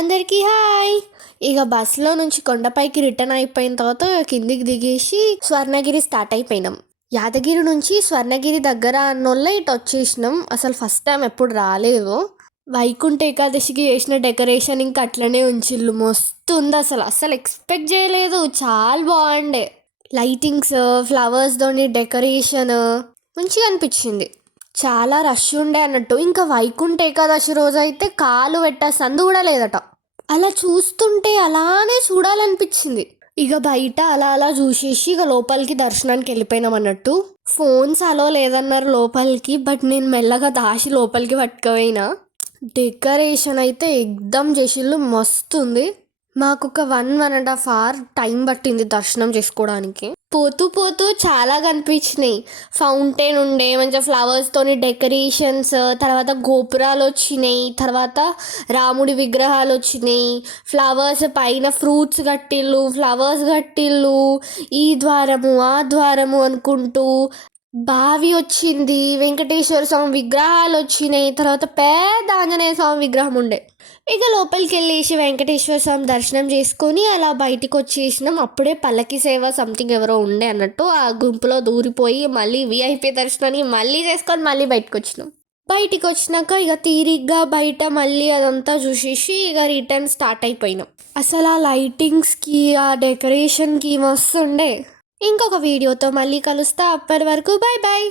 అందరికీ హాయ్. ఇక బస్సులో నుంచి కొండపైకి రిటర్న్ అయిపోయిన తర్వాత కిందికి దిగేసి స్వర్ణగిరి స్టార్ట్ అయిపోయినాం. యాదగిరి నుంచి స్వర్ణగిరి దగ్గర అన్నోళ్ళ ఇటు వచ్చేసినాం. అసలు ఫస్ట్ టైం ఎప్పుడు రాలేదు. వైకుంఠ ఏకాదశికి చేసిన డెకరేషన్ ఇంకా అట్లనే ఉంచిల్లు. మస్తు ఉంది అసలు. అసలు ఎక్స్పెక్ట్ చేయలేదు. చాలా బాగుండే లైటింగ్స్, ఫ్లవర్స్తోని డెకరేషన్ మంచిగా అనిపించింది. చాలా రష్ ఉండే అన్నట్టు. ఇంకా వైకుంఠ ఏకాదశి రోజు అయితే కాలు పెట్టే సందు కూడా లేదట. అలా చూస్తుంటే అలానే చూడాలనిపించింది. ఇక బయట అలా అలా చూసేసి ఇక లోపలికి దర్శనానికి వెళ్ళిపోయినాం అన్నట్టు. ఫోన్స్ అలో లేదన్నారు లోపలికి, బట్ నేను మెల్లగా దాచి లోపలికి పట్టుకుపోయినా. డెకరేషన్ అయితే ఎగ్దమ్ చేసిళ్ళు, మస్తు ఉంది. మాకు ఒక 1.5 hour టైం పట్టింది దర్శనం చేసుకోవడానికి. పోతూ పోతూ చాలా కనిపించినాయి. ఫౌంటైన్ ఉండే, మంచిగా ఫ్లవర్స్తోని డెకరేషన్స్, తర్వాత గోపురాలు వచ్చినాయి, తర్వాత రాముడి విగ్రహాలు వచ్చినాయి, ఫ్లవర్స్ పైన ఫ్రూట్స్ కట్టిళ్ళు, ఫ్లవర్స్ కట్టిళ్ళు, ఈ ద్వారము ఆ ద్వారము అనుకుంటూ. బావి వచ్చింది, వెంకటేశ్వర స్వామి విగ్రహాలు వచ్చినాయి, తర్వాత పెద్ద ఆంజనేయ స్వామి విగ్రహం ఉండే. ఇక లోపలికి వెళ్ళేసి వెంకటేశ్వర స్వామి దర్శనం చేసుకొని అలా బయటికి వచ్చేసినాం. అప్పుడే పల్లకి సేవ సంథింగ్ ఎవరో ఉండే అన్నట్టు. ఆ గుంపులో దూరిపోయి మళ్ళీ విఐపి దర్శనాన్ని మళ్ళీ చేసుకొని మళ్ళీ బయటకు వచ్చినాం. బయటికి వచ్చినాక ఇక తీరిగ్గా బయట మళ్ళీ అదంతా చూసేసి ఇక రిటర్న్ స్టార్ట్ అయిపోయినాం. అసలు ఆ లైటింగ్స్కి, ఆ డెకరేషన్కి మస్తు ఉండే. ఇంకొక వీడియోతో మళ్ళీ కలుస్తా. అప్పటి వరకు బాయ్ బాయ్.